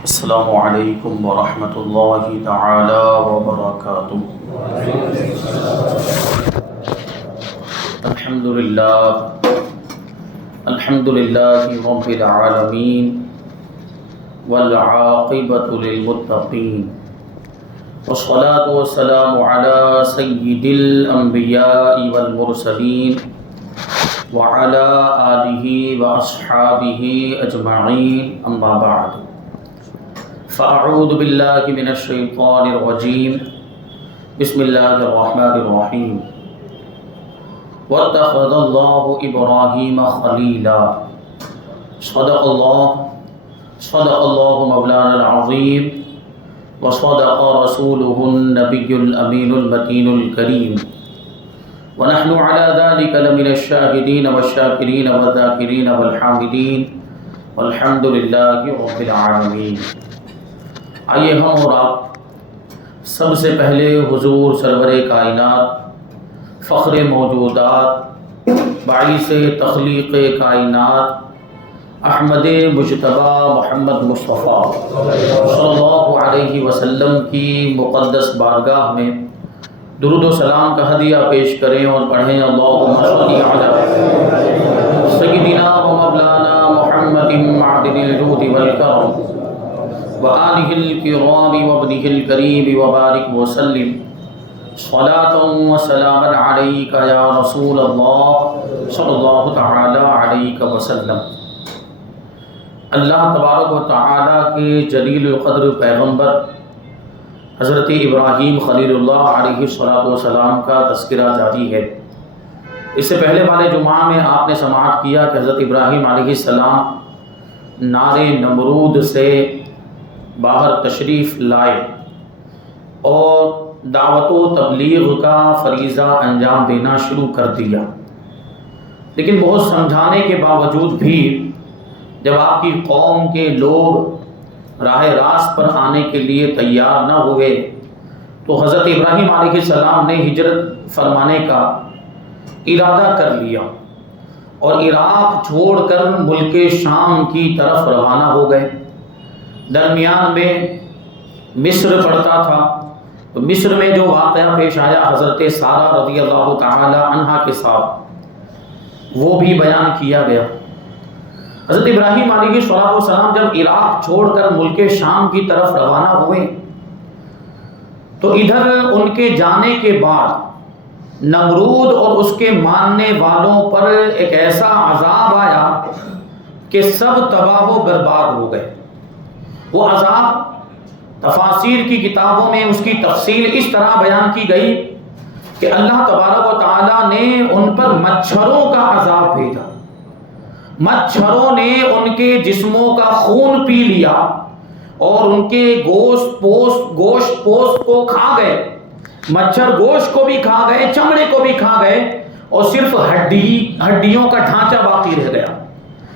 السلام علیکم ورحمۃ اللہ تعالی وبرکاتہ۔ الحمد للہ رب العالمین والعاقبۃ للمتقین والصلاة والسلام علی سید الانبیاء والمرسلین وعلی آلہ واصحابہ اجمعین، اما بعد فاعوذ باللہ من الشیطان الرجیم، بسم اللہ الرحمن الرحیم۔ واتخذ اللہ ابراہیم خلیلا، صدق اللہ مولانا العظیم وصدق رسولہ النبی الامین المتین الکریم، ونحن على ذلك لمن الشاہدین والشاکرین والذاکرین والحامدین، والحمد للہ رب العالمین۔ آئیے ہم اور آپ سب سے پہلے حضور سرور کائنات، فخر موجودات، باعث تخلیق کائنات، احمد مجتبی محمد مصطفیٰ صلی اللہ علیہ وسلم کی مقدس بارگاہ میں درود و سلام کا ہدیہ پیش کریں اور پڑھیں اللہم صلی علی سیدنا و مولانا محمد معدن الجود والکرم وآلہ الکرام وابنہ الکریم وبارک وسلم صلاۃ و سلاما علیک یا رسول اللہ صلی اللہ تعالی علیہ وسلم۔ اللہ تبارک و تعالی کے جلیل القدر پیغمبر حضرت ابراہیم خلیل اللہ علیہ السلام کا تذکرہ جاری ہے۔ اس سے پہلے والے جمعہ میں آپ نے سماعت کیا کہ حضرت ابراہیم علیہ السلام نار نمرود سے باہر تشریف لائے اور دعوت و تبلیغ کا فریضہ انجام دینا شروع کر دیا، لیکن بہت سمجھانے کے باوجود بھی جب آپ کی قوم کے لوگ راہ راست پر آنے کے لیے تیار نہ ہوئے تو حضرت ابراہیم علیہ السلام نے ہجرت فرمانے کا ارادہ کر لیا اور عراق چھوڑ کر ملک شام کی طرف روانہ ہو گئے۔ درمیان میں مصر پڑتا تھا، تو مصر میں جو واقعہ پیش آیا حضرت سارہ رضی اللہ تعالی عنہا کے ساتھ، وہ بھی بیان کیا گیا۔ حضرت ابراہیم علیہ السلام جب عراق چھوڑ کر ملک شام کی طرف روانہ ہوئے تو ادھر ان کے جانے کے بعد نمرود اور اس کے ماننے والوں پر ایک ایسا عذاب آیا کہ سب تباہ و برباد ہو گئے۔ وہ عذاب تفاسیر کی کتابوں میں اس کی تفصیل اس طرح بیان کی گئی کہ اللہ تبارک و تعالیٰ نے ان پر مچھروں کا عذاب بھیجا۔ مچھروں نے ان کے جسموں کا خون پی لیا اور ان کے گوشت پوست کو کھا گئے۔ مچھر گوشت کو بھی کھا گئے، چمڑے کو بھی کھا گئے، اور صرف ہڈیوں کا ڈھانچہ باقی رہ گیا۔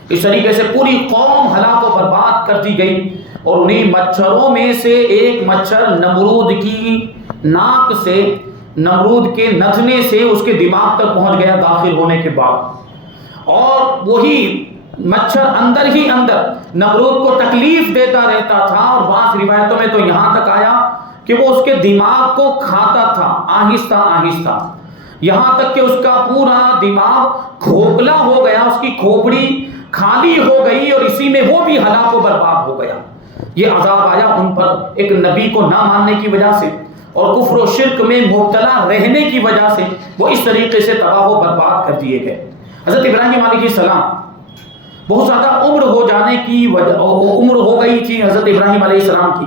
اس طریقے سے پوری قوم ہلاک و برباد کر دی گئی، اور انہیں مچھروں میں سے ایک مچھر نمرود کی ناک سے، نمرود کے نتنے سے اس کے دماغ تک پہنچ گیا داخل ہونے کے بعد، اور وہی مچھر اندر ہی اندر نمرود کو تکلیف دیتا رہتا تھا، اور بعض روایتوں میں تو یہاں تک آیا کہ وہ اس کے دماغ کو کھاتا تھا آہستہ آہستہ، یہاں تک کہ اس کا پورا دماغ کھوکھلا ہو گیا، اس کی کھوپڑی خالی ہو گئی، اور اسی میں وہ بھی ہلاک و برباد ہو گیا۔ یہ عذاب آیا ان پر ایک نبی کو نہ ماننے کی وجہ سے اور کفر و شرک میں مبتلا رہنے کی وجہ سے، وہ اس طریقے سے تباہ و برباد کر دیے گئے۔ حضرت ابراہیم علیہ السلام بہت زیادہ عمر ہو جانے کی وجہ، عمر ہو گئی تھی حضرت ابراہیم علیہ السلام کی،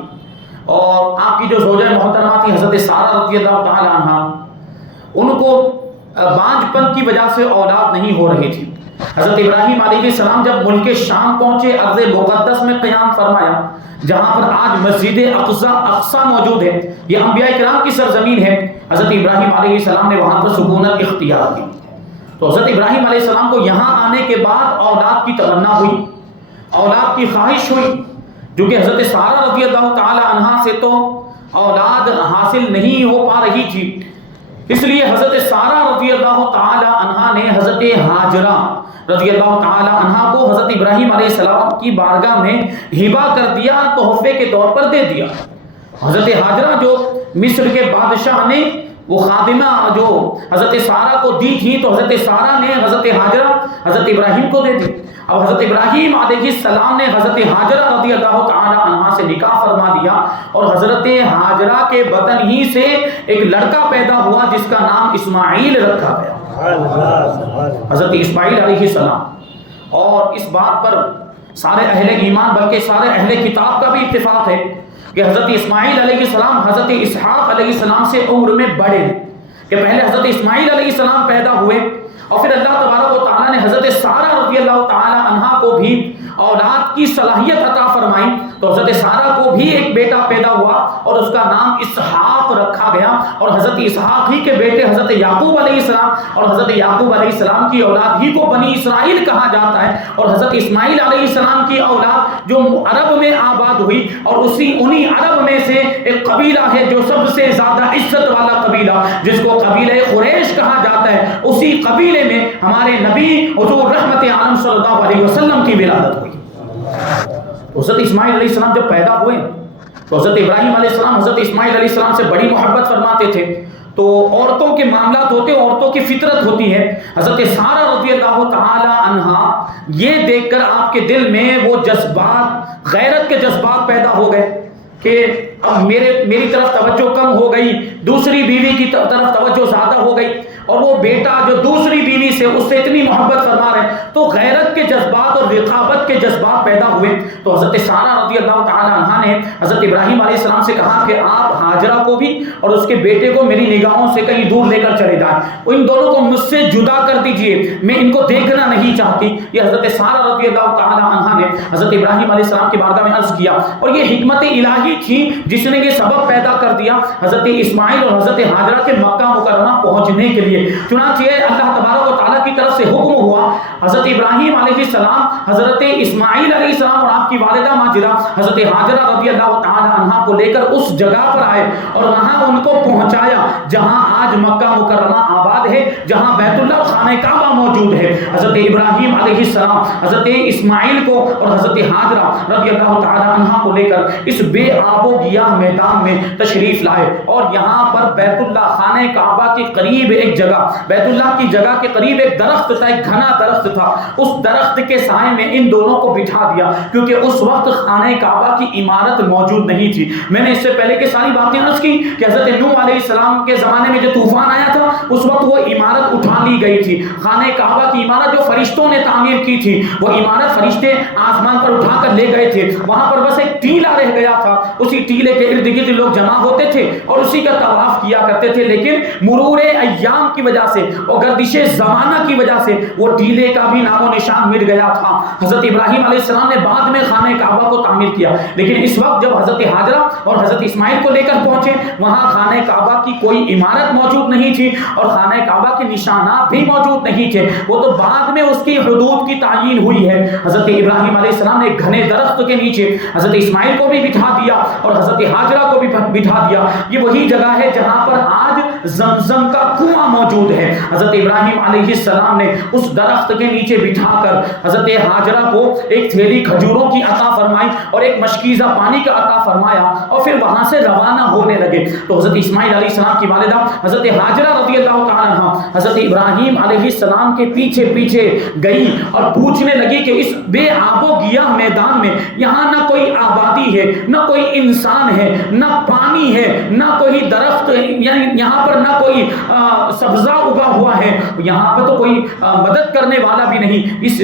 اور آپ کی جو زوجہ محترمہ تھی حضرت سارہ رضی اللہ تعالی عنہا، ان کو بانجھ پن کی وجہ سے اولاد نہیں ہو رہی تھی۔ حضرت ابراہیم علیہ السلام جب ملک شام پہنچے، ارض مقدس میں قیام فرمایا، جہاں پر آج مسجد اقصی موجود ہے، یہ انبیاء کرام کی سرزمین ہے۔ حضرت ابراہیم علیہ السلام نے وہاں پر سکونت اختیار کی، تو حضرت ابراہیم علیہ السلام کو یہاں آنے کے بعد اولاد کی تمنا ہوئی، اولاد کی خواہش ہوئی، جو کہ حضرت سارہ رضی اللہ تعالی عنہا سے تو اولاد حاصل نہیں ہو پا رہی تھی، اس لیے حضرت سارہ رضی اللہ تعالی عنہا نے حضرت ہاجرہ رضی اللہ تعالی عنہ کو حضرت ابراہیم علیہ السلام کی بارگاہ میں ہبہ کر دیا، تحفے کے طور پر دے دیا۔ حضرت ہاجرہ جو مصر کے بادشاہ نے وہ خادمہ جو حضرت سارہ کو دی تھی، تو حضرت سارہ نے حضرت ہاجرہ حضرت ابراہیم کو دے دی۔ اب حضرت ابراہیم علیہ السلام نے حضرت ہاجرہ رضی اللہ تعالی عنہا سے نکاح فرما دیا، اور حضرت ہاجرہ کے بطن ہی سے ایک لڑکا پیدا ہوا جس کا نام اسماعیل رکھا گیا، حضرت اسماعیل علیہ السلام۔ اور اس بات پر سارے اہل ایمان بلکہ سارے اہل کتاب کا بھی اتفاق ہے کہ حضرت اسماعیل علیہ السلام حضرت اسحاق علیہ السلام سے عمر میں بڑے ہیں، کہ پہلے حضرت اسماعیل علیہ السلام پیدا ہوئے، اور پھر اللہ تبارک و تعالیٰ نے حضرت سارہ رضی اللہ تعالی عنہا کو بھی اولاد کی صلاحیت عطا فرمائی، تو حضرت سارہ کو بھی ایک بیٹا پیدا ہوا اور اس کا نام اسحاق رکھا گیا، اور حضرت اسحاق ہی کے بیٹے حضرت یعقوب علیہ السلام، اور حضرت یعقوب علیہ السلام کی اولاد ہی کو بنی اسرائیل کہا جاتا ہے، اور حضرت اسماعیل علیہ السلام کی اولاد جو عرب میں آباد ہوئی، اور انہی عرب میں سے ایک قبیلہ ہے جو سب سے زیادہ عزت والا قبیلہ جس کو قبیلہ قریش کہا جاتا ہے، اسی قبیلے میں ہمارے نبی حضور رحمت عالم صلی اللہ علیہ وسلم کی ولادت ہوئی۔ حضرت اسماعیل علیہ السلام جب پیدا ہوئے تو حضرت ابراہیم علیہ السلام حضرت اسماعیل علیہ السلام سے بڑی محبت فرماتے تھے، تو عورتوں کے معاملات ہوتے ہیں، عورتوں کی فطرت ہوتی ہے۔ حضرت سارہ رضی اللہ تعالی عنہا یہ دیکھ کر آپ کے دل میں وہ جذبات، غیرت کے جذبات پیدا ہو گئے کہ اب میری طرف توجہ کم ہو گئی، دوسری بیوی کی طرف توجہ زیادہ ہو گئی، اور وہ بیٹا جو دوسری بیوی سے اس سے اتنی محبت فرما رہے ہیں، تو غیرت کے جذبات اور رقابت کے جذبات پیدا ہوئے۔ تو حضرت سارہ رضی اللہ تعالی عنہا نے حضرت ابراہیم علیہ السلام سے کہا کہ آپ ہاجرہ کو بھی اور اس کے بیٹے کو میری نگاہوں سے کہیں دور لے کر چلے جائیں، ان دونوں کو مجھ سے جدا کر دیجئے، میں ان کو دیکھنا نہیں چاہتی۔ یہ حضرت سارہ رضی اللہ تعالی عنہا نے حضرت ابراہیم علیہ السلام کی بارگاہ میں عرض کیا، اور یہ حکمت الہی تھی جس نے یہ سبب پیدا کر دیا حضرت اسماعیل اور حضرت ہاجرہ کے مکہ مکرمہ پہنچنے کے لیے۔ چنانچہ اللہ تبارک و تعالیٰ کی طرف سے حکم ہوا، حضرت ابراہیم علیہ السلام حضرت اسماعیل علیہ السلام اور آپ کی والدہ ماجدہ حضرت ہاجرہ رضی اللہ تعالی عنہا کو لے کر اس جگہ پر آئے، اور وہاں ان کو پہنچایا جہاں آج مکہ مکرمہ آباد ہے، جہاں بیت اللہ خانہ کعبہ موجود ہے۔ حضرت ابراہیم علیہ السلام حضرت اسماعیل کو اور حضرت ہاجرہ رضی اللہ تعالی عنہا کو لے کر اس بے آب و گیاہ میدان میں تشریف لائے، اور یہاں پر بیت اللہ خانہ کعبہ کے قریب ایک جگہ، بیت اللہ کی جگہ کے قریب ایک درخت تھا، ایک گھنا درخت تھا، اس درخت کے سائے میں ان دونوں کو بٹھا دیا، کیونکہ اس وقت خانہ کعبہ کی عمارت موجود نہیں تھی۔ میں نے اس سے پہلے کہ ساری باتیں عرض کی کہ حضرت نوح علیہ السلام کے زمانے میں جو طوفان آیا تھا اس وقت وہ عمارت اٹھا لی گئی تھی، خانہ کعبہ کی عمارت جو فرشتوں نے تعمیر کی تھی وہ عمارت فرشتے آسمان پر اٹھا کر لے گئے تھے، وہاں پر بس ایک ٹیلا رہ گیا تھا، اسی ٹیلے کے ارد گرد لوگ جمع ہوتے تھے اور اسی کا طواف کیا کرتے تھے، لیکن مرور ایام کی وجہ سے اور گردش زمانہ کی وجہ سے وہ ٹیلے کا بھی نام و نشان مٹ گیا تھا۔ حضرت ابراہیم علیہ السلام نے بعد میں خانہ کعبہ کو تعمیر کیا، لیکن اس وقت جب حضرت ہاجرہ اور حضرت اسماعیل کو لے کر پہنچے وہاں خانہ کعبہ کی کوئی عمارت موجود نہیں تھی اور خانہ کعبہ کے نشانات بھی موجود نہیں تھے، وہ تو بعد میں اس کی حدود کی تعیین ہوئی ہے۔ حضرت ابراہیم علیہ السلام نے گھنے درخت کے نیچے حضرت اسماعیل کو بھی بٹھا دیا اور حضرت ہاجرہ کو بھی بٹھا دیا۔ یہ وہی جگہ ہے جہاں پر آج زمزم کا کنواں موجود ہے۔ حضرت ابراہیم علیہ السلام نے اس درخت کے نیچے بٹھا کر حضرت ہاجرہ کو ایک تھیلی کھجوروں کی عطا فرمائی اور ایک مشکیزہ پانی کا عطا فرمایا، اور پھر وہاں سے روانہ ہونے لگے۔ تو حضرت اسماعیل علیہ السلام کی والدہ حضرت ہاجرہ رضی اللہ تعالی عنہا حضرت ابراہیم علیہ السلام کے پیچھے پیچھے گئی اور پوچھنے لگی کہ اس بے آب و گیاہ میدان میں یہاں نہ کوئی آبادی ہے، نہ کوئی انسان ہے، نہ پانی ہے، نہ کوئی درخت، یعنی یہاں پر نہ کوئی سبزہ اگا ہوا ہے، یہاں پر تو کوئی مدد کرنے والا بھی نہیں، اس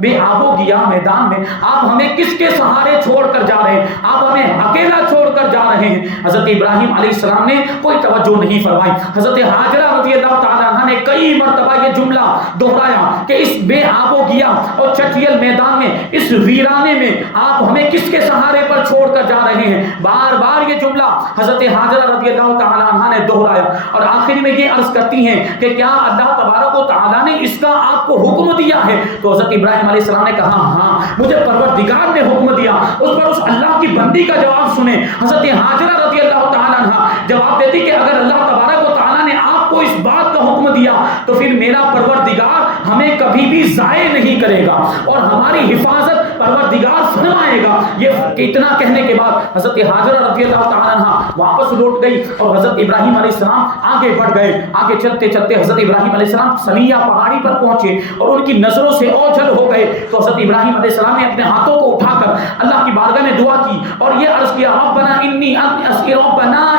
بے آب و گیاہ میدان میں آپ ہمیں کس کے سہارے چھوڑ کر جا رہے ہیں، آپ ہمیں اکیلا چھوڑ کر جا رہے ہیں۔ حضرت ابراہیم علیہ السلام نے کوئی توجہ نہیں فرمائی۔ حضرت ہاجرہ رضی اللہ تعالی عنہا نے کئی مرتبہ یہ جملہ دہرایا کہ اس بے آب و گیاہ اور چٹیل میدان میں، اس ویرانے میں آپ ہمیں کس کے سہارے پر چھوڑ کر جا رہے ہیں۔ بار بار یہ جملہ حضرت ہاجرہ رضی اللہ تعالی عنہا نے دہرایا، اور آخر میں یہ عرض کرتی ہیں کہ کیا اللہ تبارک و تعالیٰ نے اس کا آپ کو حکم دیا ہے؟ تو حضرت ابراہیم علیہ السلام نے کہا ہاں مجھے پروردگار نے حکم دیا۔ اس پر اس اللہ کی بندی کا جواب سنیں۔ حضرت ہاجرہ رضی اللہ تعالیٰ عنہ جواب دیتی کہ اگر اللہ تبارک و تعالیٰ نے نے آپ کو اس بات کا حکم دیا تو پھر میرا پروردگار ہمیں کبھی بھی ضائع نہیں کرے گا اور ہماری حفاظت پروردگار فرمائے گا۔ یہ اتنا کہنے کے بعد حضرت ہاجرہ رضی اللہ تعالیٰ عنہ واپس لوٹ گئی اور حضرت ابراہیم علیہ السلام آگے بڑھ گئے۔ آگے چلتے چلتے حضرت ابراہیم علیہ السلام ثنیہ پہاڑی پر پہنچے اور ان کی نظروں سے اوجھل ہو گئے تو حضرت ابراہیم علیہ السلام نے اپنے ہاتھوں کو اٹھا کر اللہ کی بارگاہ میں دعا کی اور یہ عرض کیا ربنا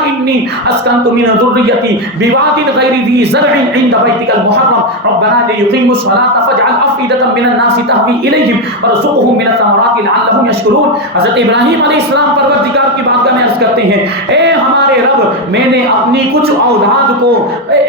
انی اسکنت من ذریتی بواد غیر ذی زرع عند بیتک المحرم ربنا لیقیموا الصلاة فاجعل افئدة من الناس تهوی الیہم وارزقهم من الثمرات لعلهم یشکرون۔ حضرت ابراہیم علیہ السلام پروردگار کی بارگاہ میں عرض کرتے ہیں اے ہمارے رب میں نے اپنی کچھ اولاد کو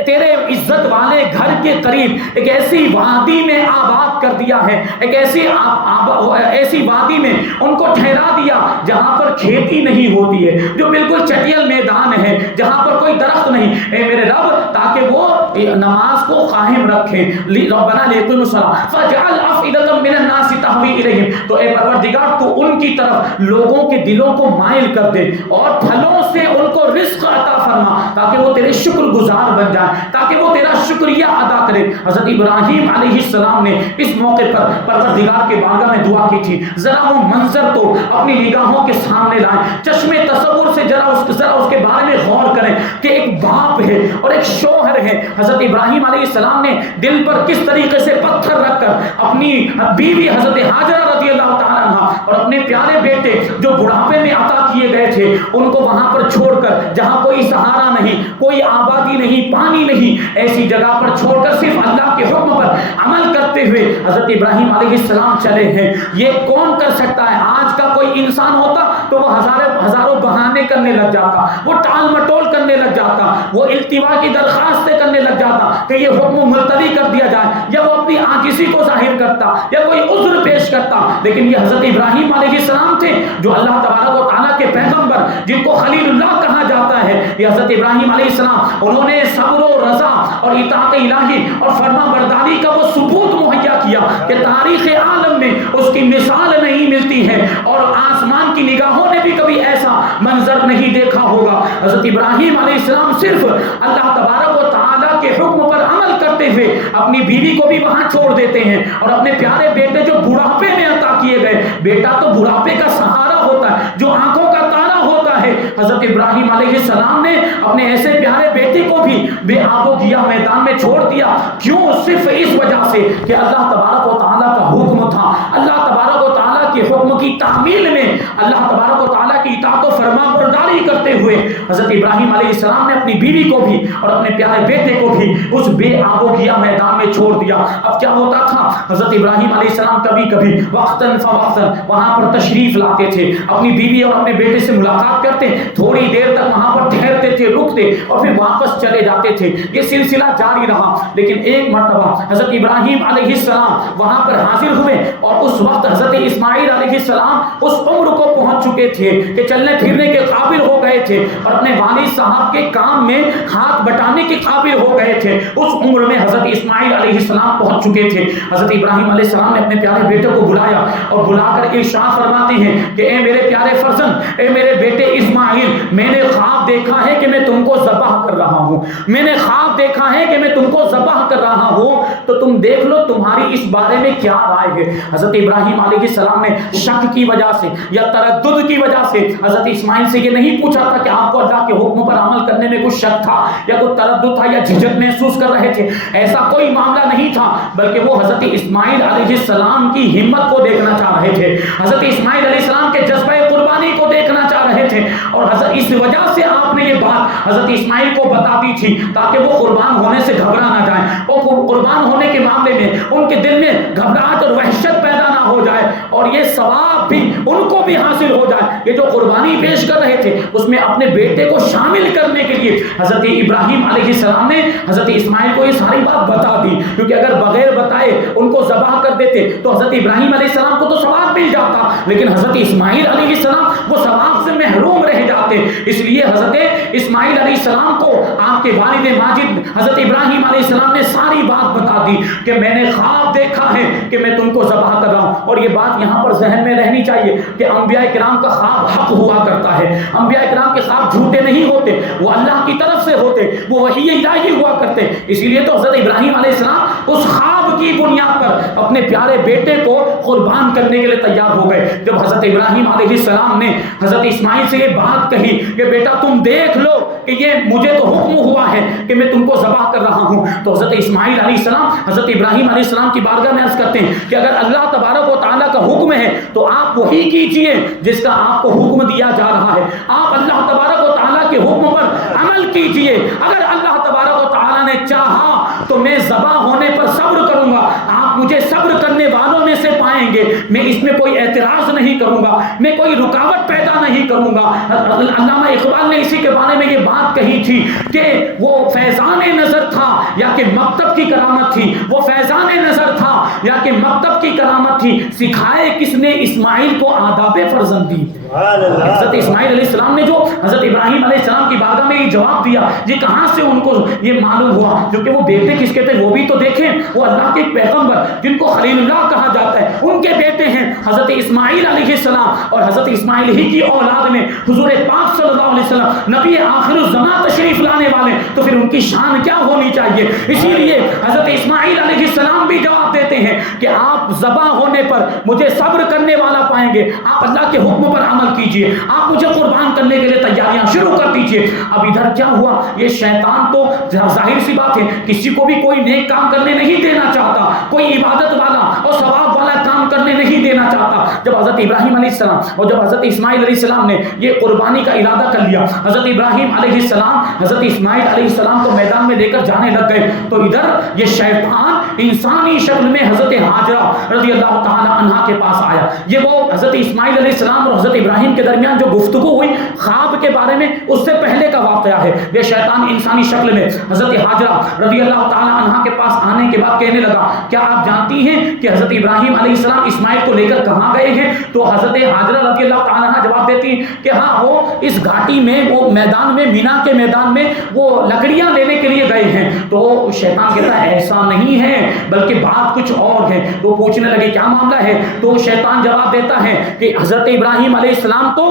تیرے عزت والے گھر کے قریب ایک ایسی وادی میں آباد کر دیا ہے، ایک ایسی وادی میں ان کو ٹھہرا دیا جہاں پر کھیتی نہیں ہوتی ہے، جو بالکل چٹیل میدان ہے جہاں پر کوئی درخت نہیں، اے میرے رب تاکہ وہ نماز کو قائم رکھیں، ربنا لیقیموا الصلاۃ فاجعل افئدۃ من الناس تهوی الیہم، تو اے پروردگار تو ان کی طرف لوگوں کے دلوں کو مائل کر دے اور پھلوں سے ان کو رزق عطا فرما تاکہ وہ تیرے شکر گزار بن جائیں، تاکہ وہ تیرا شکریہ ادا کرے۔ حضرت ابراہیم علیہ السلام نے اس موقع پر پروردگار کے بارگاہ میں دعا کی تھی، ذرا وہ منظر تو اپنی نگاہوں کے سامنے لائیں، چشمے تصور سے ذرا اس کے بارے میں غور کریں کہ ایک باپ ہے اور ایک شوہر ہے۔ حضرت ابراہیم علیہ السلام نے دل پر کس طریقے سے پتھر رکھ کر اپنی بیوی حضرت ہاجرہ رضی اللہ تعالیٰ عنہ اور اپنے پیارے بیٹے جو بڑھاپے میں عطا کیے گئے تھے ان کو وہاں پر چھوڑ کر، جہاں کوئی سہارا نہیں، کوئی آبادی نہیں، پانی نہیں، ایسی جگہ پر چھوڑ کر صرف اللہ کے حکم پر عمل کرتے ہوئے حضرت ابراہیم علیہ السلام چلے ہیں۔ یہ کون کر سکتا ہے؟ آج کا کوئی انسان ہوتا تو وہ ہزاروں بہانے کرنے لگ جاتا، وہ ٹال مٹول کرنے لگ جاتا، وہ التوا کی درخواستیں کرنے لگ جاتا کہ یہ حکم ملتوی کر دیا جائے، یا وہ اپنی عاجزی کو ظاہر کرتا یا کوئی عذر پیش کرتا۔ لیکن یہ حضرت ابراہیم علیہ السلام تھے جو اللہ تبارک و تعالیٰ کے پیغمبر، جن کو خلیل اللہ کہا جاتا ہے، یہ حضرت ابراہیم علیہ السلام، انہوں نے صبر و رضا اور اطاعت الہی اور فرما برداری کا وہ ثبوت مہیا کیا کہ تاریخ عالم میں اس کی مثال نہیں ملتی ہے اور آسمان کی نگاہوں نے بھی کبھی ایسا منظر نہیں دیکھا ہوگا۔ حضرت ابراہیم علیہ السلام صرف اللہ تبارک و تعالیٰ کے حکم پر عمل کرتے ہوئے اپنی بیوی کو بھی وہاں چھوڑ دیتے ہیں اور اپنے پیارے بیٹے جو بڑھاپے میں عطا کیے گئے، بیٹا تو بڑھاپے کا سہارا ہوتا ہے، جو آنکھوں کا تارا ہوتا ہے، حضرت ابراہیم علیہ السلام نے اپنے ایسے پیارے بیٹے کو بھی بے آب و گیاہ میدان میں چھوڑ دیا۔ کیوں؟ صرف اس وجہ سے کہ اللہ تبارک و تعالیٰ کا حکم تھا۔ اللہ تبارک و تعالیٰ کے حکم کی تعمیل میں اللہ تبارک و تعالیٰ کی اطاعت و فرما برداری کرتے ہوئے حضرت ابراہیم علیہ السلام نے اپنی بیوی کو بھی اور اپنے پیارے بیٹے کو بھی اس بے آب و گیاہ میدان میں چھوڑ دیا۔ اب کیا ہوتا تھا؟ حضرت ابراہیم علیہ السلام کبھی کبھی وقتاً فوقتاً وہاں پر تشریف لاتے تھے، اپنی بیوی اور اپنے بیٹے سے ملاقات کرتے، تھوڑی دیر تک وہاں پر ٹھہرتے تھے، رکتے اور پھر واپس چلے جاتے تھے۔ یہ سلسلہ جاری رہا، لیکن ایک مرتبہ حضرت ابراہیم علیہ السلام وہاں پر حاضر ہوئے اور اس وقت حضرت اسماعیل علیہ السلام اس عمر کو پہنچ چکے تھے کہ چلنے پھرنے کے قابل ہو گئے تھے اور اپنے والد صاحب کے کام میں ہاتھ بٹانے کے قابل ہو گئے تھے۔ اس عمر میں حضرت اسماعیل علیہ السلام پہنچ چکے تھے۔ حضرت ابراہیم علیہ السلام نے اپنے پیارے بیٹے کو بلایا اور بلا کر ارشاد فرماتے ہیں کہ اے میرے پیارے فرزند، اے میرے بیٹے اسماعیل، میں نے خواب دیکھا ہے کہ میں تم کو ذبح کر رہا ہوں، میں نے خواب دیکھا ہے کہ میں تم کو ذبح کر رہا ہوں، تو تم دیکھ لو تمہاری اس بارے میں کیا رائے ہے۔ حضرت ابراہیم علیہ السلام نے شک کی وجہ سے یا تردد کی وجہ سے حضرت اسماعیل سے یہ نہیں پوچھا تھا کہ آپ کو اللہ کے حکم پر عمل کرنے میں کچھ شک تھا یا کوئی تردد تھا یا جھجک محسوس کر رہے تھے، ایسا کوئی معاملہ نہیں تھا، بلکہ وہ حضرت اسماعیل علیہ السلام کی ہمت کو دیکھنا چاہ رہے تھے، حضرت اسماعیل علیہ السلام کے جذبہ قربانی کو دیکھنا چاہ رہے تھے، اور حضرت اس وجہ سے آپ نے یہ بات حضرت اسماعیل کو بتا دی تھی تاکہ وہ قربان ہونے سے گھبرا نہ جائیں، وہ قربان ہونے کے معاملے میں ان کے دل میں گھبراہٹ اور وحشت پیدا نہ ہو جائے اور یہ ثواب بھی ان کو بھی حاصل ہو جائے۔ یہ جو قربانی پیش کر رہے تھے اس میں اپنے بیٹے کو شامل کرنے کے لیے حضرت ابراہیم علیہ السلام نے حضرت اسماعیل کو یہ ساری بات بتا دی، کیونکہ اگر بغیر بتائے ان کو ذبح کر دیتے تو حضرت ابراہیم علیہ السلام کو تو ثواب مل جاتا، لیکن حضرت اسماعیل علیہ السلام وہ ثواب سے محروم رہ جاتے۔ چاہتے، اس لیے حضرت اسماعیل علیہ السلام کو آپ کے والد ماجد حضرت ابراہیم علیہ السلام نے ساری بات بتا دی کہ میں نے خواب دیکھا ہے کہ میں تم کو ذبح کر رہا ہوں. اور یہ بات یہاں پر ذہن میں رہنی چاہیے کہ انبیاء کرام کا خواب حق ہوا کرتا ہے. انبیاء کرام کے خواب جھوٹے نہیں ہوتے، وہ اللہ کی طرف سے ہوتے، وہ وحی الہی ہوا کرتے. اسی لیے تو حضرت ابراہیم علیہ السلام اس خواب کی بنیاد پر اپنے پیارے بیٹے کو قربان کرنے کے لیے تیار ہو گئے. جب حضرت ابراہیم علیہ السلام نے حضرت اسماعیل سے یہ بات کہی کہ بیٹا تم دیکھ لو کہ یہ مجھے تو حکم ہوا ہے کہ میں تم کو ذبح کر رہا ہوں، تو حضرت اسماعیل علیہ السلام حضرت ابراہیم علیہ السلام کی بارگاہ میں عرض کرتے ہیں کہ اگر اللہ تبارک و تعالیٰ کا حکم ہے تو آپ وہی کیجئے جس کا آپ کو حکم دیا جا رہا ہے. آپ اللہ تبارک و تعالیٰ کے حکم پر عمل کیجئے. اگر اللہ تبارک و تعالیٰ نے چاہا تو میں ذبح ہونے پر صبر کروں گا، آپ مجھے صبر کرنے والوں میں سے پائیں گے. میں اس میں کوئی اعتراض نہیں کروں گا، میں کوئی رکاوٹ پیدا نہیں کروں گا. علامہ اقبال نے اسی کے بارے میں یہ بات کہی تھی کہ وہ فیضان نظر تھا یا کہ مکتب کی کرامت تھی، وہ فیضان نظر تھا یا کہ مکتب کی کرامت تھی. سکھائے کس نے اسماعیل کو آداب فرزندی. حضرت اسماعیل علیہ السلام نے جو حضرت ابراہیم علیہ السلام کی بارگاہ میں یہ جواب دیا، یہ کہاں سے ان کو یہ معلوم ہوا؟ جو کہ وہ بیٹے کس کے تھے وہ بھی تو دیکھیں. وہ اللہ کے پیغمبر جن کو خلیل اللہ کہا جاتا ہے ان کے بیٹے ہیں حضرت اسماعیل علیہ السلام. اور حضرت اسماعیل ہی کی اولاد میں حضور پاک صلی اللہ علیہ وسلم نبی آخر الزمان تشریف لانے والے، تو پھر ان کی شان کیا ہونی چاہیے. اسی لیے حضرت اسماعیل علیہ السلام بھی جواب دیتے ہیں کہ آپ ذبح ہونے پر مجھے صبر کرنے والا پائیں گے. آپ اللہ کے حکم پر عمل کیجئے، آپ مجھے قربان کرنے کے لیے تیاریاں شروع کر دیجئے. اب ادھر کیا ہوا؟ یہ شیطان تو ظاہر سی بات ہے کسی کو بھی کوئی نیک کام کرنے نہیں دینا چاہتا، کوئی عبادت والا اور ثواب والا کام کرنے نہیں دینا چاہتا. جب حضرت ابراہیم علیہ السلام اور جب حضرت اسماعیل علیہ السلام نے یہ قربانی کا ارادہ کر لیا، حضرت ابراہیم علیہ السلام حضرت اسماعیل علیہ السلام کو میدان میں لے کر جانے لگ گئے، تو ادھر یہ شیطان انسانی شکل میں حضرت ہاجرہ رضی اللہ تعالی عنہا کے پاس آیا. یہ وہ حضرت اسماعیل علیہ السلام اور حضرت ابراہیم کے درمیان جو گفتگو ہوئی خواب کے بارے میں، اس سے پہلے کا واقعہ ہے. یہ شیطان انسانی شکل میں حضرت ہاجرہ رضی اللہ تعالی عنہا کے پاس آنے کے بعد کہنے لگا کیا آپ جانتی ہیں کہ حضرت ابراہیم علیہ السلام اسماعیل کو لے کر کہاں گئے ہیں؟ تو حضرت ہاجرہ رضی اللہ تعالی عنہا جواب دیتی ہیں کہ ہاں وہ اس گھاٹی میں، وہ میدان میں، مینا کے میدان میں وہ لکڑیاں لینے کے لیے گئے ہیں. تو شیطان کہتا ہے ایسا نہیں ہے بلکہ بات کچھ اور ہے. تو پوچھنے لگے کیا معاملہ ہے؟ تو شیطان جواب دیتا ہے کہ حضرت ابراہیم علیہ السلام تو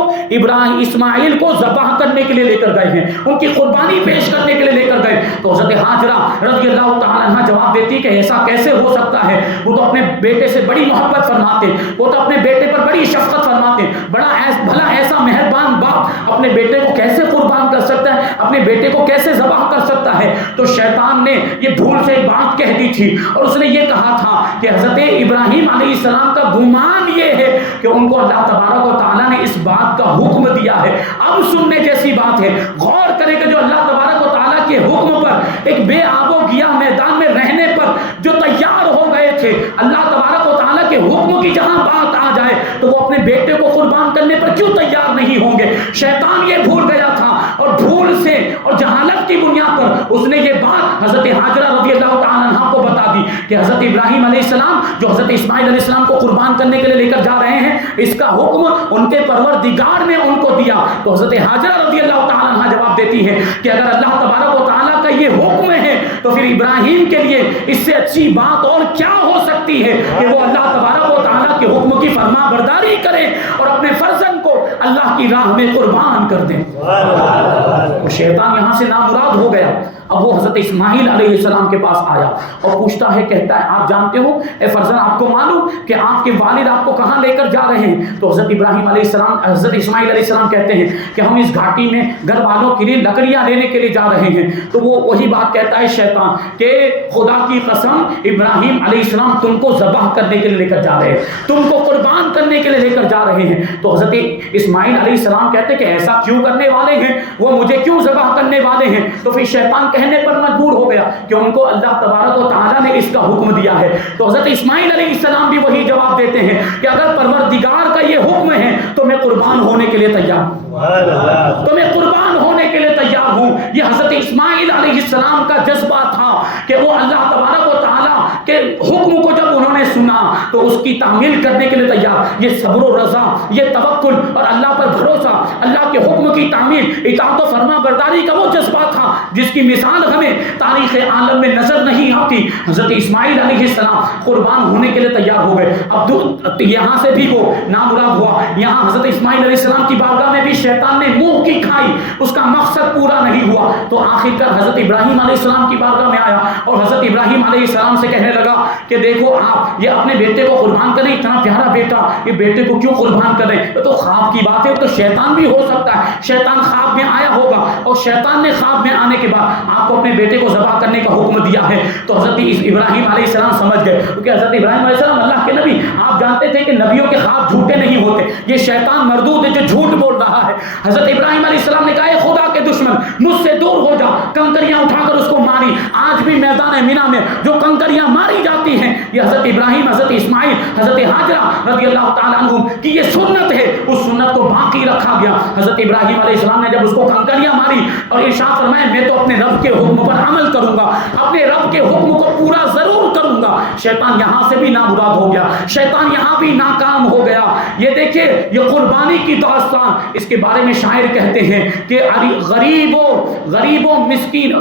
اسماعیل کو ذبح کرنے کے لیے لے کر گئے ہیں، ان کی قربانی پیش کرنے کے لیے لے کر گئے. تو حضرت ہاجرہ رضی اللہ تعالی عنہا جواب دیتی کہ ایسا کیسے ہو سکتا ہے؟ وہ تو اپنے بیٹے سے بڑی محبت فرماتے، وہ تو اپنے بیٹے پر بڑی شفقت فرماتے. بھلا ایسا مہربان باپ اپنے بیٹے کو کیسے قربان کر سکتا ہے، اپنے بیٹے کو کیسے ذبح کر سکتا ہے؟ تو شیطان نے یہ بھول سے بات کہہ دی تھی اور اس نے یہ کہا تھا کہ حضرت ابراہیم علیہ السلام کا گمان یہ ہے کہ ان کو اللہ تبارک و تعالیٰ نے اس بات کا حکم دیا ہے. اب سننے جیسی بات ہے، غور کرے کہ جو اللہ تبارک و تعالیٰ کے حکم پر ایک بے آب و گیا میدان میں رہنے پر جو تیار ہو گئے تھے، اللہ تبارک و تعالیٰ کے حکم کی جہاں بات آ جائے تو وہ اپنے بیٹے کو قربان کرنے پر کیوں تیار نہیں ہوں گے؟ شیطان یہ بھول گیا تھا اور بھول سے اور جہالت کی بنیاد پر اس نے یہ بات حضرت ہاجرہ رضی اللہ تعالیٰ عنہا کو بتا دی کہ حضرت ابراہیم علیہ السلام جو حضرت اسماعیل علیہ السلام کو قربان کرنے کے لیے لے کر جا رہے ہیں، اس کا حکم ان کے پروردگار نے ان کو دیا. تو حضرت ہاجرہ رضی اللہ تعالیٰ عنہا جواب دیتی ہے کہ اگر اللہ تبارک و تعالیٰ کا یہ حکم ہے تو پھر ابراہیم کے لیے اس سے اچھی بات اور کیا ہو سکتی ہے کہ وہ اللہ تبارک و تعالیٰ کے حکم کی فرما برداری کریں اور اپنے فرزند کو اللہ کی راہ میں قربان کر دیں. اور شیطان یہاں سے نامراد ہو گیا. اب وہ حضرت اسماعیل علیہ السلام کے پاس آیا اور پوچھتا ہے، کہتا ہے آپ جانتے ہو اے فرزند، آپ کو معلوم کہ آپ کے والد آپ کو کہاں لے کر جا رہے ہیں؟ تو حضرت ابراہیم علیہ السلام حضرت اسماعیل علیہ السلام کہتے ہیں کہ ہم اس گھاٹی میں گھر والوں کے لیے لکڑیاں لینے کے لیے جا رہے ہیں. تو وہ وہی بات کہتا ہے شیطان کہ خدا کی قسم ابراہیم علیہ السلام تم کو ذبح کرنے کے لیے لے کر جا رہے ہیں، تم کو قربان کرنے کے لیے لے کر جا رہے ہیں. تو حضرت اسماعیل علیہ السلام کہتے ہیں کہ ایسا کیوں کرنے والے ہیں، وہ مجھے کیوں ذبح کرنے والے ہیں؟ تو پھر شیطان کہنے پر مجبور ہو گیا کہ ان کو اللہ تبارک و تعالیٰ نے اس کا حکم دیا ہے. تو حضرت اسماعیل علیہ السلام بھی وہی جواب دیتے ہیں کہ اگر پروردگار کا یہ حکم ہے تو میں قربان ہونے کے لیے تیار ہوں، تو میں قربان ہونے کے لیے تیار ہوں. یہ حضرت اسماعیل علیہ السلام کا جذبہ تھا کہ وہ اللہ تبارک و تعالیٰ کے حکم کو جب انہوں نے سنا تو اس کی تعمیل کرنے کے لیے تیار. یہ صبر و رضا، یہ توکل اور اللہ پر بھروسہ، اللہ کے حکم کی تعمیر، اطاعت و فرما برداری کا وہ جذبہ تھا جس کی مثال ہمیں تاریخ عالم میں نظر نہیں آتی۔ حضرت اسماعیل علیہ السلام قربان ہونے کے لیے تیار ہو گئے۔ اب یہاں سے بھی وہ نامراد ہوا، یہاں حضرت اسماعیل علیہ السلام کی بارگاہ میں بھی شیطان نے منہ کی کھائی، اس کا مقصد پورا نہیں ہوا۔ تو آخر کار حضرت ابراہیم علیہ السلام کی بارگاہ میں آیا اور حضرت ابراہیم علیہ السلام سے کہنے لگا کہ دیکھو آپ یہ اپنے بیٹے کو قربان کریں، اتنا پیارا بیٹا، یہ بیٹے کو کیوں قربان کریں؟ تو خواب کی بات ہے، تو شیطان بھی ہو سکتا ہے، شیطان خواب میں آیا ہوگا اور شیطان نے خواب میں آنے کے بعد آپ کو اپنے بیٹے کو ذبح کرنے کا حکم دیا ہے۔ تو حضرت ابراہیم علیہ السلام سمجھ گئے، کیونکہ حضرت ابراہیم علیہ السلام اللہ کے نبی، آپ جانتے تھے کہ نبیوں کے خواب جھوٹے نہیں ہوتے، یہ شیطان مردود ہے جو جھوٹ بول رہا ہے۔ حضرت ابراہیم علیہ السلام نے کہا اے خدا کے دشمن مجھ سے دور ہو جا، کنکریاں اٹھا کر اس کو ماری۔ آج بھی میدان مینا میں جو کنکریاں ماری جاتی ہیں یہ حضرت ابراہیم، حضرت اسماعیل، حضرت ہاجرہ رضی اللہ تعالیٰ عنہم کی یہ سنت ہے، اس سنت کو باقی رکھا گیا۔ حضرت ابراہیم علیہ السلام نے جب اس کو کنکریاں ماری اور ارشاد فرمایا میں تو اپنے رب کے حکم پر عمل کروں گا، اپنے رب کے حکم کو پورا ضرور کروں گا، شیطان یہاں سے بھی نامراد ہو گیا، شیطان یہاں بھی ناکام ہو گیا۔ یہ دیکھیے یہ قربانی کی داستان، اس کے بارے میں شاعر کہتے ہیں کہ غریب و مسکین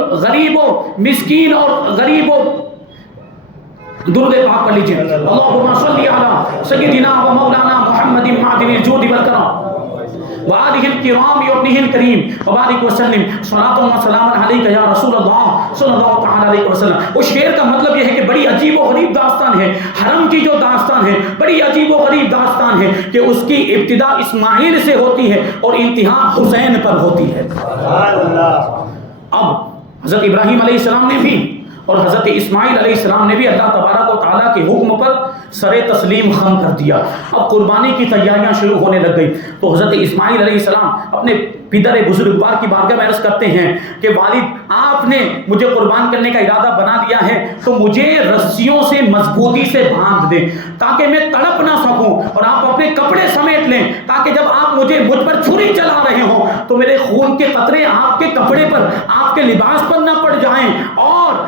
اور غریب و درود پاک پڑھ لیجیے، اللہم صلی علی سیدنا و مولانا محمد معدن الجود والکرم وآلہ الکرام وابنہ الکریم وبارک وسلم صلاۃ و سلام علیک یا رسول اللہ صلی اللہ تعالی علیہ وسلم۔ اس شعر کا مطلب یہ ہے کہ بڑی عجیب و غریب داستان ہے، حرم کی جو داستان ہے بڑی عجیب و غریب داستان ہے کہ اس کی ابتدا اسماعیل سے ہوتی ہے اور انتہا حسین پر ہوتی ہے۔ اب حضرت ابراہیم علیہ السلام نے بھی اور حضرت اسماعیل علیہ السلام نے بھی اللہ تبارک و تعالیٰ کے حکم پر سر تسلیم خم کر دیا۔ اب قربانی کی تیاریاں شروع ہونے لگ گئی تو حضرت اسماعیل علیہ السلام اپنے پدر بزرگوار کی بارگاہ میں عرض کرتے ہیں کہ والد آپ نے مجھے قربان کرنے کا ارادہ بنا لیا ہے تو مجھے رسیوں سے مضبوطی سے باندھ دیں تاکہ میں تڑپ نہ سکوں، اور آپ اپنے کپڑے سمیٹ لیں تاکہ جب آپ مجھ پر چھری چلا رہے ہوں تو میرے خون کے قطرے آپ کے کپڑے پر، آپ کے لباس پر نہ پڑ جائیں اور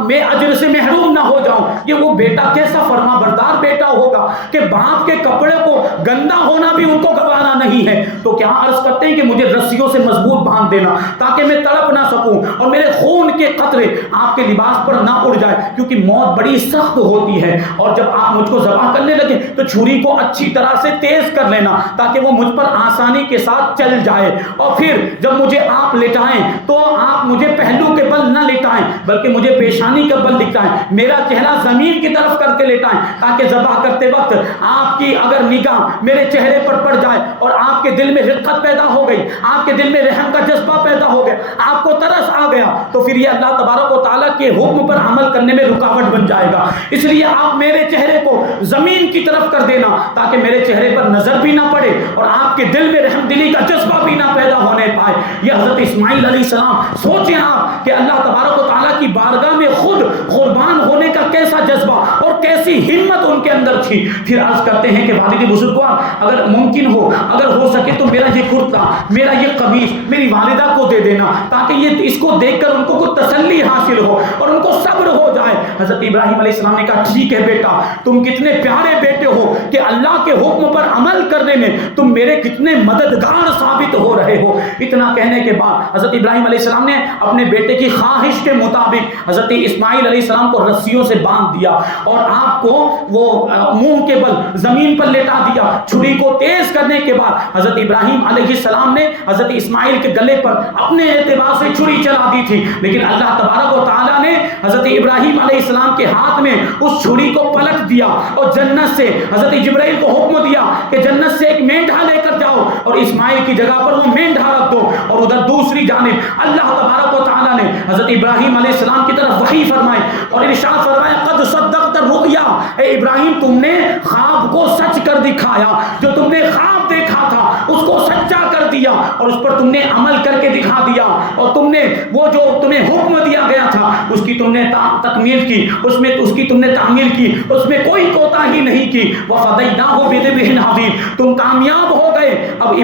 میں اجر سے محروم نہ ہو جاؤں۔ یہ وہ بیٹا کیسا فرما بردار بیٹا ہوگا کہ باپ کے کپڑے کو گندا ہونا بھی ان کو گوارا نہیں ہے، تو کیا عرض کرتے ہیں کہ مجھے رسیوں سے مضبوط باندھ دینا تاکہ میں تڑپ نہ سکوں اور میرے خون کے قطرے آپ کے لباس پر نہ اڑ جائے، کیونکہ موت بڑی سخت ہوتی ہے، اور جب آپ مجھ کو ذبح کرنے لگے تو چھری کو اچھی طرح سے تیز کر لینا تاکہ وہ مجھ پر آسانی کے ساتھ چل جائے، اور پھر جب مجھے آپ لٹائیں تو آپ مجھے پہلو کے بل نہ لٹائیں بلکہ مجھے پیشانی کا بل لٹائیں، میرا چہرہ زمین کی طرف کر کے لٹائیں تاکہ ذبح کرتے وقت آپ کی اگر نگاہ میرے چہرے پر پڑ جائے اور آپ کے دل میں رقت پیدا ہو گئی، آپ کے دل میں رحم کا جذبہ پیدا ہو گیا، آپ کو ترس آ گیا، تو پھر یہ اللہ تبارک و تعالیٰ کے حکم پر عمل کرنے میں رکاوٹ بن جائے گا۔ اس لیے آپ میرے چہرے کو زمین کی طرف کر دینا تاکہ میرے چہرے پر نظر بھی نہ پڑے اور آپ کے دل میں رحم دلی کا جذبہ بھی نہ پیدا ہونے پائے۔ یہ حضرت اسماعیل علیہ السلام، سوچیں آپ کہ اللہ تبارک و تعالیٰ کی بارگاہ میں خود قربان ہونے کا کیسا جذبہ اور کیسی ہمت ان کے اندر تھی۔ پھر عرض کرتے ہیں کہ والد بزرگوار اگر ممکن ہو، اگر ہو سکے تو میرا یہ کرتا، میرا یہ قمیص میری والدہ کو دے دینا تاکہ یہ اس کو دیکھ کر ان کو کوئی تسلی حاصل ہو اور ان کو صبر ہو جائے۔ حضرت ابراہیم علیہ السلام نے کہا ٹھیک ہے بیٹا، تم کتنے پیارے بیٹے ہو کہ اللہ کے حکم پر عمل کرنے میں تم میرے کتنے مددگار ثابت ہو رہے ہو۔ اتنا کہنے کے بعد حضرت ابراہیم علیہ السلام نے اپنے بیٹے کی خواہش کے مطابق حضرت اسماعیل علیہ السلام کو رسیوں سے باندھ دیا اور آپ کو وہ منہ کے بل زمین پر لٹا دیا۔ چھری کو تیز کرنے کے بعد حضرت ابراہیم علیہ السلام نے حضرت اسماعیل کے گلے پر اپنے اعتبار سے چھری چلا دی تھی، لیکن اللہ تبارک و تعالیٰ نے حضرت ابراہیم علیہ السلام کے ہاتھ میں اس چھری کو پلٹ دیا اور جنت سے حضرت جبرائیل کو حکم دیا کہ جنت سے ایک مینڈھا لے کر جاؤ اور اسماعیل کی جگہ پر وہ مینڈھا رکھ دو، اور ادھر دوسری جانب اللہ تبارک و تعالیٰ نے حضرت ابراہیم علیہ السلام کی طرف وحی فرمائی اور ارشاد فرمایا قد صدقت الرؤیا، اے ابراہیم تم نے خواب کو سچ کر دکھایا، جو تم نے خواب دیکھا تھا اس کو سچا کر دیا اور اس پر تم نے عمل کر کے دکھا دیا، اور تم نے وہ جو تمہیں حکم دیا گیا تھا اس کی تم نے تکمیل کی، اس کی تم نے تعمیل کی، اس میں کوئی کوتاہی نہیں کی۔ وَفَدَيْنَاهُ بِذِبْحٍ عَظِيمٍ، تم کامیاب ہو گئے۔ اب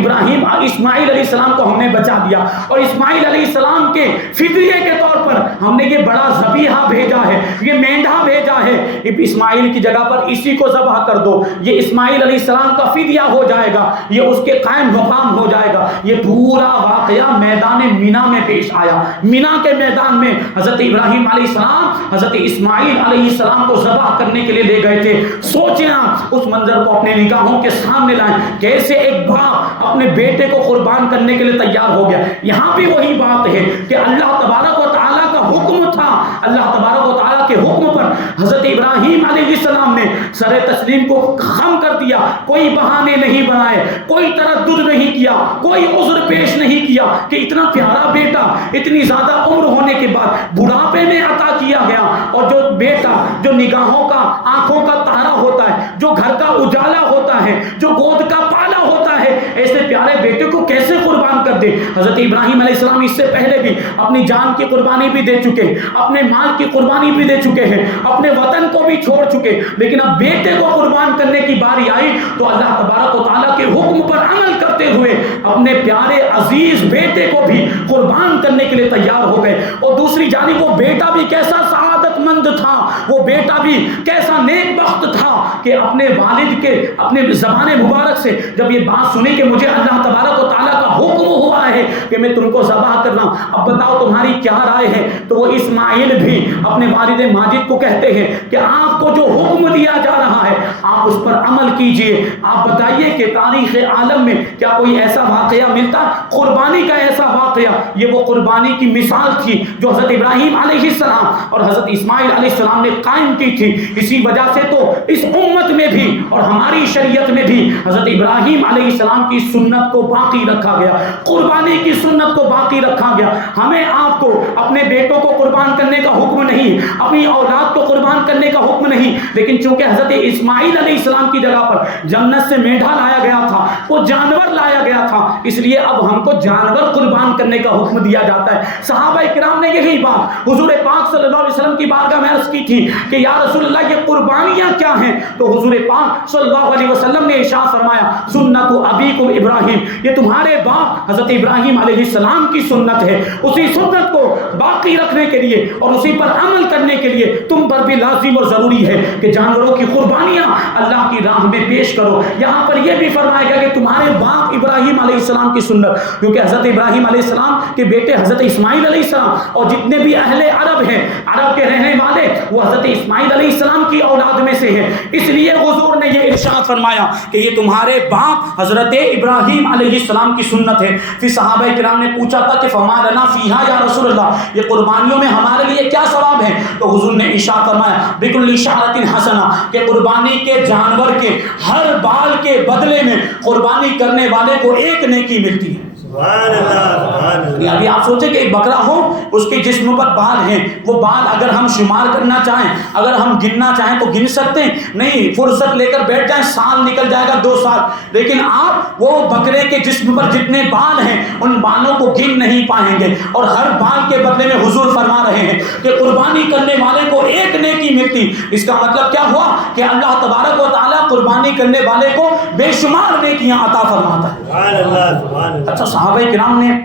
اسماعیل علیہ السلام کو ہم نے بچا دیا اور اسماعیل علیہ السلام کے فدیے کے طور پر ہم نے یہ بڑا ذبیحہ بھیجا ہے، یہ مینڈھا بھیجا ہے، اسماعیل کی جگہ پر اسی کو ذبح کر دو، یہ اسماعیل علیہ السلام کا فدیہ ہو جائے گا، یہ اس کے قائم مقام ہو جائے گا۔ یہ پورا واقعہ میدان مینا میں پیش آیا. مینا کے میدان میں حضرت ابراہیم علیہ السلام حضرت اسماعیل علیہ السلام کو ذبح کرنے کے لیے لے گئے تھے. سوچیں آپ اس منظر کو اپنے نگاہوں کے سامنے لائیں، کیسے ایک باپ اپنے بیٹے کو قربان کرنے کے لیے تیار ہو گیا. یہاں بھی وہی بات ہے کہ اللہ تبارک و تعالیٰ کا حکم تھا. اللہ تبارک و تعالیٰ کے حکم پر حضرت ابراہیم علیہ السلام نے سر تسلیم کو خم کر دیا. کوئی بہانے نہیں بنائے، کوئی تردد نہیں کیا، کوئی عذر پیش نہیں کیا کہ اتنا پیارا بیٹا اتنی زیادہ عمر ہونے کے بعد بڑھاپے میں عطا کیا گیا، اور جو بیٹا جو نگاہوں کا آنکھوں کا تارا ہوتا ہے، جو گھر کا اجالا ہوتا ہے، جو گود کا پالا ہوتا ہے، ایسے پیارے بیٹے کو کیسے قربان کر دے. حضرت ابراہیم علیہ السلام اس سے پہلے بھی اپنی جان کی قربانی بھی دے چکے، اپنے مال کی قربانی بھی دے چکے ہیں، اپنے وطن کو بھی چھوڑ چکے، لیکن اب بیٹے کو قربان کرنے کی باری آئی تو اللہ تبارک و تعالیٰ کے حکم پر عمل کرتے ہوئے اپنے پیارے عزیز بیٹے کو بھی قربان کرنے کے لیے تیار ہو گئے. اور دوسری جانب وہ بیٹا بھی کیسا سعادت مند تھا، وہ بیٹا بھی کیسا نیک بخت تھا کہ اپنے والد کے اپنے زبان مبارک سے جب یہ بات سنی کہ مجھے اللہ تبارک و تعالیٰ کا حکم ہوا ہے کہ میں تم کو ذبح کر رہا ہوں، اب بتاؤ تمہاری کیا رائے ہے. تو وہ اسماعیل بھی اپنے والد ماجد کو کہتے ہیں کہ آپ کو جو حکم دیا جا رہا ہے آپ اس پر عمل کیجئے. آپ بتائیے کہ تاریخ عالم میں کیا کوئی ایسا واقعہ ملتا قربانی کا ایسا واقعہ؟ یہ وہ قربانی کی مثال تھی جو حضرت ابراہیم علیہ السلام اور حضرت اسماعیل علیہ السلام نے قائم کی تھی. اسی وجہ سے تو اس امت میں بھی اور ہماری شریعت میں بھی حضرت ابراہیم علیہ السلام کی سنت کو باقی رکھا گیا، قربانی کی سنت کو باقی رکھا گیا. ہمیں آپ کو اپنے بیٹوں کو قربان کرنے کا حکم نہیں، اپنی اولاد کو قربان کرنے کا حکم نہیں، لیکن چونکہ حضرت اسماعیل علیہ السلام کی جگہ پر جنت سے میڈھا لایا گیا تھا، وہ جانور لایا گیا تھا، اس لیے اب ہم کو جانور قربان کرنے کا حکم دیا جاتا ہے. صحابہ کرام نے یہی بات حضور پاک صلی اللہ علیہ وسلم کی بارگاہ میں عرض کی تھی کہ یا رسول اللہ یہ قربانیاں کیا ہیں؟ تو حضور پاک صلی اللہ علیہ وسلم نے ارشاد فرمایا سنت ابیکم ابراہیم، یہ تمہارے باپ حضرت ابراہیم علیہ السلام کی سنت ہے. اسی سنت کو باقی رکھنے کے لیے اور اسی پر عمل کرنے کے لیے تم پر بھی لازم اور ضروری ہے کہ جانوروں کی قربانیاں اللہ کی راہ میں پیش کرو. یہاں پر یہ بھی فرمایا گیا کہ تمہارے باپ ابراہیم علیہ السلام کی سنت، کیونکہ حضرت ابراہیم علیہ السلام کے بیٹے حضرت اسماعیل علیہ السلام اور جتنے بھی اہل عرب ہیں، عرب کے رہنے والے، وہ حضرت اسماعیل علیہ السلام کی اولاد میں سے ہیں. اس لیے حضور نے یہ ارشاد فرمایا کہ یہ تمہارے باپ حضرت ابراہیم علیہ السلام کی سنت ہے. پھر صحابہ کرام نے پوچھا تھا کہ فما لنا فیہا یا رسول اللہ، یہ قربانیوں میں ہمارے لیے کیا ثواب ہے؟ تو حضور نے ارشاد فرمایا بکل شعرۃ حسنہ، کہ قربانی کے جانور کے ہر بال کے بدلے میں قربانی کرنے والے کو ایک نیکی ملتی ہے. سبحان اللہ. ابھی آپ سوچیں کہ ایک بکرا ہو، اس کے جسم پر بال ہیں، وہ بال اگر ہم شمار کرنا چاہیں، اگر ہم گننا چاہیں تو گن سکتے ہیں؟ نہیں. فرصت لے کر بیٹھ جائیں، سال نکل جائے گا، 2 سال، لیکن آپ وہ بکرے کے جسم پر جتنے بال ہیں ان بالوں کو گن نہیں پائیں گے. اور ہر بال کے بدلے میں حضور فرما رہے ہیں کہ قربانی کرنے والے کو ایک نیکی ملتی. اس کا مطلب کیا ہوا کہ اللہ تبارک و تعالیٰ قربانی کرنے والے کو بے شمار نیکیاں عطا فرماتا ہے. اچھا، صحابہ کرام نے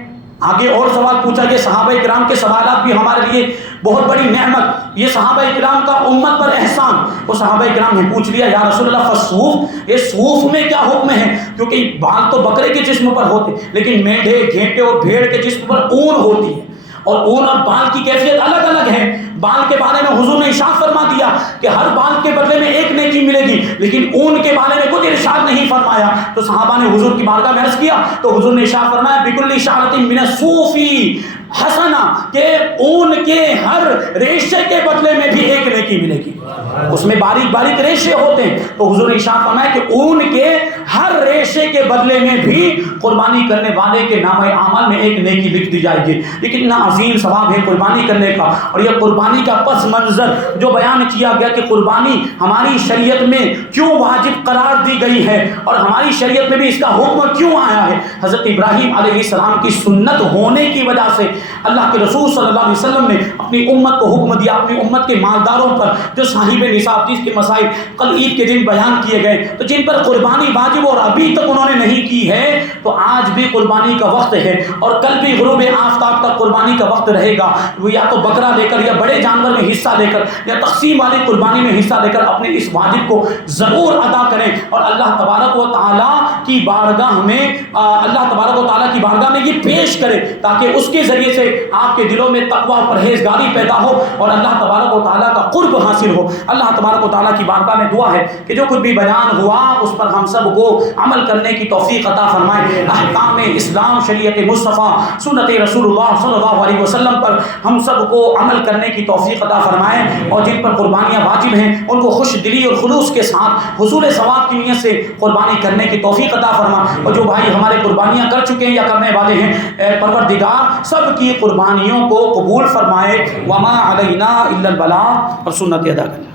آگے اور سوال پوچھا کہ صحابہ کرام کے سوالات بھی ہمارے لیے بہت بڑی نعمت، یہ صحابہ کرام کا امت پر احسان. وہ صحابہ کرام نے پوچھ لیا یا رسول اللہ فالصوف، یہ صوف میں کیا حکم ہے؟ کیونکہ بال تو بکرے کے جسم پر ہوتے، لیکن میڈھے، گھیٹے اور بھیڑ کے جسم پر اون ہوتی ہے، اور اون اور بال کی کیفیت الگ الگ ہے. بال کے بارے میں حضور نے ارشاد فرما دیا کہ ہر بال کے بدلے میں ایک نیکی ملے گی، لیکن اون کے بارے میں کچھ ارشاد نہیں فرمایا. تو صحابہ نے حضور کی بارگاہ میں عرض کیا تو حضور نے ارشاد فرمایا بکل شعرۃ من الصوف حسنہ، کہ اون کے ہر ریشے کے بدلے میں بھی ایک نیکی ملے گی. اس میں باریک باریک ریشے ہوتے ہیں، تو حضور نے ارشاد فرمایا کہ اون کے ہر ریشے کے بدلے میں بھی قربانی کرنے والے کے نامہ اعمال میں ایک نیکی لکھ دی جائے گی. لیکن اتنا عظیم ثواب ہے قربانی کرنے کا. اور یہ قربانی کا پس منظر جو بیان کیا گیا کہ قربانی ہماری شریعت میں کیوں واجب قرار دی گئی ہے اور ہماری شریعت میں بھی اس کا حکم کیوں آیا ہے، حضرت ابراہیم علیہ السلام کی سنت ہونے کی وجہ سے اللہ کے رسول صلی اللہ علیہ وسلم نے اپنی امت کو حکم دیا، اپنی امت کے مالداروں پر جو صاحب نصاب جس کے مسائل کل عید کے دن بیان کیے گئے، تو جن پر قربانی واجب اور ابھی تک انہوں نے نہیں کی ہے، تو آج بھی قربانی کا وقت ہے اور کل بھی غروب آفتاب تک قربانی کا وقت رہے گا. وہ یا تو بکرا لے کر یا بڑے جانور میں حصہ لے کر یا تقسیم والی قربانی میں حصہ لے کر اپنے اس واجب کو ضرور ادا کریں. اور اللہ تبارک و تعالی کی بارگاہ میں اللہ تبارک و تعالیٰ کی بارگاہ میں یہ پیش کرے تاکہ اس کے ذریعے سے آپ کے دلوں میں تقوی و پرہیزگاری پیدا ہو اور اللہ تبارک و تعالیٰ کا قرب حاصل ہو۔ اللہ تبارک و تعالیٰ کی بارگاہ میں دعا ہے کہ جو کچھ بھی بیان ہوا اس پر ہم سب کو عمل کرنے کی توفیق عطا فرمائے، احکام اسلام، شریعت مصطفیٰ، سنت رسول اللہ صلی اللہ علیہ وسلم پر ہم سب کو عمل کرنے کی توفیق عطا فرمائے، اور جن پر قربانیاں واجب ہیں ان کو خوش دلی اور خلوص کے ساتھ حصول ثواب کی نیت سے قربانی کرنے کی توفیق عطا فرما، اور جو بھائی ہمارے قربانیاں کر چکے ہیں یا کرنے والے ہیں، اے پروردگار سب کی قربانیوں کو قبول فرمائے۔ وما علینا الا البلاغ، اور سنت ادا کرنا۔